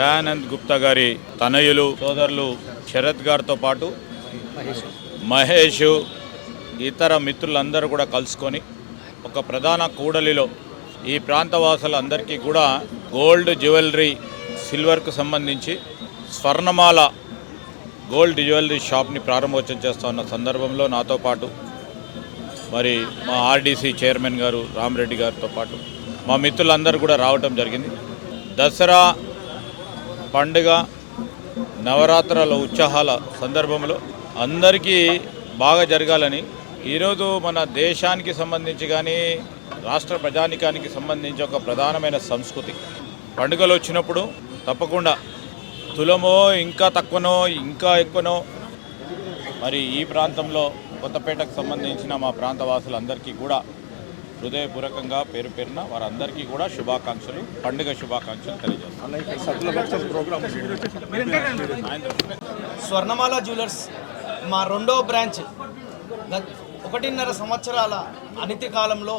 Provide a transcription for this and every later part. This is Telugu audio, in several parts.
దయానంద్ గుప్తా గారి తనయులు సోదరులు శరత్ గారితో పాటు మహేష్ ఇతర మిత్రులందరూ కూడా కలుసుకొని ఒక ప్రధాన కూడలిలో ఈ ప్రాంతవాసులందరికీ కూడా గోల్డ్ జ్యువెలరీ సిల్వర్కు సంబంధించి స్వర్ణమాల గోల్డ్ జ్యువెలరీ షాప్ని ప్రారంభోత్సవం చేస్తున్న సందర్భంలో నాతో పాటు మరి మా ఆర్డీసీ చైర్మన్ గారు రామరెడ్డి గారితో పాటు మా మిత్రులందరూ కూడా రావటం జరిగింది. దసరా పండుగ నవరాత్రుల ఉత్సాహాల సందర్భంలో అందరికీ బాగా జరగాలని ఈరోజు మన దేశానికి సంబంధించి కానీ రాష్ట్ర ప్రజానికానికి సంబంధించి ఒక ప్రధానమైన సంస్కృతి. పండుగలు వచ్చినప్పుడు తప్పకుండా తులమో ఇంకా తక్కువనో ఇంకా ఎక్కువనో మరి ఈ ప్రాంతంలో కొత్తపేటకు సంబంధించిన మా ప్రాంత వాసులందరికీ కూడా హృదయపూర్వకంగా పేరు పేరున వారందరికీ కూడా శుభాకాంక్షలు పండుగ శుభాకాంక్షలు తెలియజేస్తాను స్వర్ణమాల జ్యువెలర్స్ మా రెండో బ్రాంచ్ ఒకటిన్నర సంవత్సరాల అనితి కాలంలో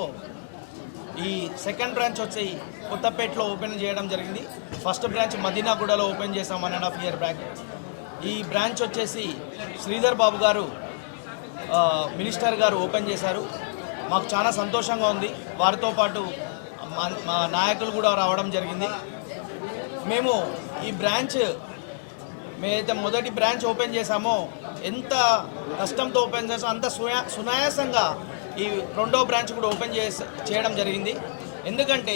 ఈ సెకండ్ బ్రాంచ్ వచ్చి కొత్తపేటలో ఓపెన్ చేయడం జరిగింది. ఫస్ట్ బ్రాంచ్ మదీనాగూడలో ఓపెన్ చేసాం one and half year back. ఈ బ్రాంచ్ వచ్చేసి శ్రీధర్ బాబు గారు మినిస్టర్ గారు ఓపెన్ చేశారు. మాకు చాలా సంతోషంగా ఉంది. వారితో పాటు మా మా నాయకులు కూడా రావడం జరిగింది. మేము ఈ బ్రాంచ్ మేమైతే మొదటి బ్రాంచ్ ఓపెన్ చేశామో ఎంత కష్టంతో ఓపెన్ చేసామో అంత సునాయాసంగా ఈ రెండో బ్రాంచ్ కూడా ఓపెన్ చేసి చేయడం జరిగింది. ఎందుకంటే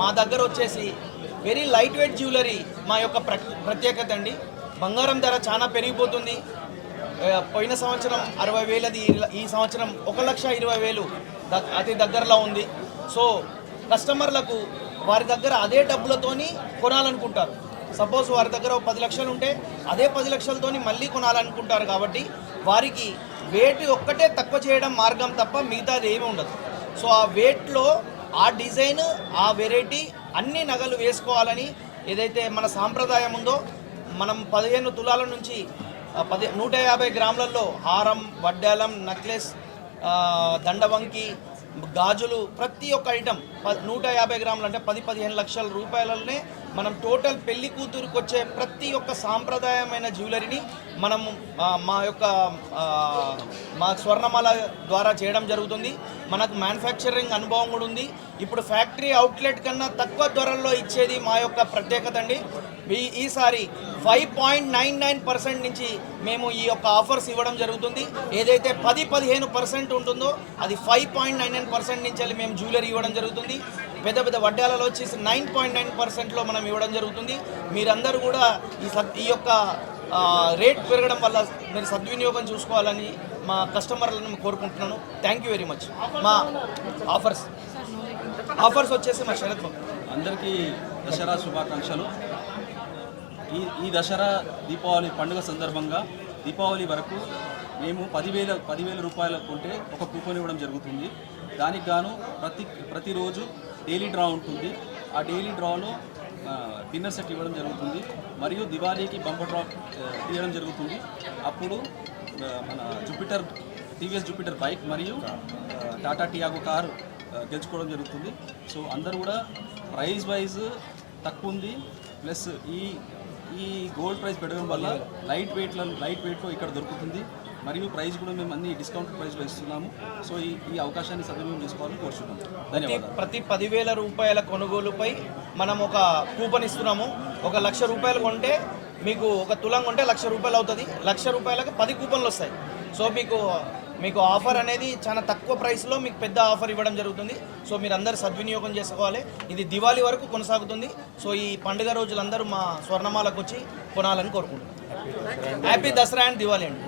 మా దగ్గర వచ్చేసి వెరీ లైట్ వెయిట్ జ్యువెలరీ మా యొక్క ప్ర ప్రత్యేకత అండి. బంగారం ధర చాలా పెరిగిపోతుంది. పోయిన సంవత్సరం అరవై వేలది ఈ- సంవత్సరం ఒక లక్ష ఇరవై వేలు అతి దగ్గరలో ఉంది. సో కస్టమర్లకు వారి దగ్గర అదే డబ్బులతోని కొనాలనుకుంటారు. సపోజ్ వారి దగ్గర పది లక్షలు ఉంటే అదే పది లక్షలతోని మళ్ళీ కొనాలనుకుంటారు కాబట్టి వారికి వెయిట్ ఒక్కటే తక్కువ చేయడం మార్గం తప్ప మిగతాది ఏమీ ఉండదు. సో ఆ వెయిట్లో ఆ డిజైన్ ఆ వెరైటీ అన్ని నగలు వేసుకోవాలని ఏదైతే మన సాంప్రదాయం ఉందో మనం పదిహేను తులాల నుంచి పది నూట యాభై గ్రాములలో హారం వడ్డాలం నెక్లెస్ దండవంకి గాజులు ప్రతి ఒక్క ఐటమ్ ప నూట యాభై గ్రాములు అంటే పది పదిహేను లక్షల రూపాయలనే మనం టోటల్ పెళ్ళి కూతురుకు వచ్చే ప్రతి ఒక్క సాంప్రదాయమైన జ్యువెలరీని మనం మా యొక్క మా స్వర్ణమాల ద్వారా చేయడం జరుగుతుంది. మనకు మ్యానుఫ్యాక్చరింగ్ అనుభవం కూడా ఉంది. ఇప్పుడు ఫ్యాక్టరీ అవుట్లెట్ కన్నా తక్కువ ధరల్లో ఇచ్చేది మా యొక్క ప్రత్యేకత అండి. ఈ ఈసారి five point nine nine percent నుంచి మేము ఈ యొక్క ఆఫర్స్ ఇవ్వడం జరుగుతుంది. ఏదైతే పది పదిహేను పర్సెంట్ ఉంటుందో అది five point nine nine percent నుంచి వెళ్ళి మేము జ్యువెలరీ ఇవ్వడం జరుగుతుంది. పెద్ద పెద్ద వడ్డాలలో వచ్చేసి నైన్ పాయింట్ నైన్ పర్సెంట్లో మనం ఇవ్వడం జరుగుతుంది. మీరందరూ కూడా ఈ సద్ ఈ యొక్క ఆ, రేట్ పెరగడం వల్ల మీరు సద్వినియోగం చూసుకోవాలని మా కస్టమర్లను కోరుకుంటున్నాను. థ్యాంక్ యూ వెరీ మచ్ మా ఆఫర్స్ ఆఫర్స్ వచ్చేసి మా శరత్ అందరికీ దసరా శుభాకాంక్షలు. ఈ ఈ దసరా దీపావళి పండుగ సందర్భంగా దీపావళి వరకు మేము పదివేల పదివేల రూపాయల కొంటే ఒక కూపన్ ఇవ్వడం జరుగుతుంది. దానికి గాను ప్రతి ప్రతిరోజు డైలీ డ్రా ఉంటుంది. ఆ డైలీ డ్రాలో డిన్నర్ సెట్ ఇవ్వడం జరుగుతుంది. మరియు దివాళీకి బంపర్ డ్రా తీయడం జరుగుతుంది. అప్పుడు మన జూపిటర్ టీవీఎస్ జూపిటర్ బైక్ మరియు టాటా టియాగో కారు గెలుచుకోవడం జరుగుతుంది. సో అందరూ కూడా ప్రైజ్ వైజ్ తక్కువ ఉంది. ప్లస్ ఈ ఈ గోల్డ్ ప్రైస్ పెట్టడం వల్ల లైట్ వెయిట్లో లైట్ వెయిట్లో ఇక్కడ దొరుకుతుంది. మరియు ప్రైస్ కూడా మేము అన్ని డిస్కౌంట్ ప్రైస్లో ఇస్తున్నాము. సో ఈ ఈ అవకాశాన్ని సద్వినియోగం చేసుకోవాలని కోరుచున్నాం. ధన్యవాదాలు. ప్రతి పదివేల రూపాయల కొనుగోలుపై మనం ఒక కూపన్ ఇస్తున్నాము. ఒక లక్ష రూపాయలు కొంటే మీకు ఒక తులం కొంటే లక్ష రూపాయలు అవుతుంది. లక్ష రూపాయలకు పది కూపన్లు వస్తాయి. సో మీకు మీకు ఆఫర్ అనేది చాలా తక్కువ ప్రైస్లో మీకు పెద్ద ఆఫర్ ఇవ్వడం జరుగుతుంది. సో మీరు అందరు సద్వినియోగం చేసుకోవాలి. ఇది దివాళీ వరకు కొనసాగుతుంది. సో ఈ పండుగ రోజులందరూ మా స్వర్ణమాలకు వచ్చి కొనాలని కోరుకుంటున్నాం. హ్యాపీ దసరా అండ్ దివాళీ అండి.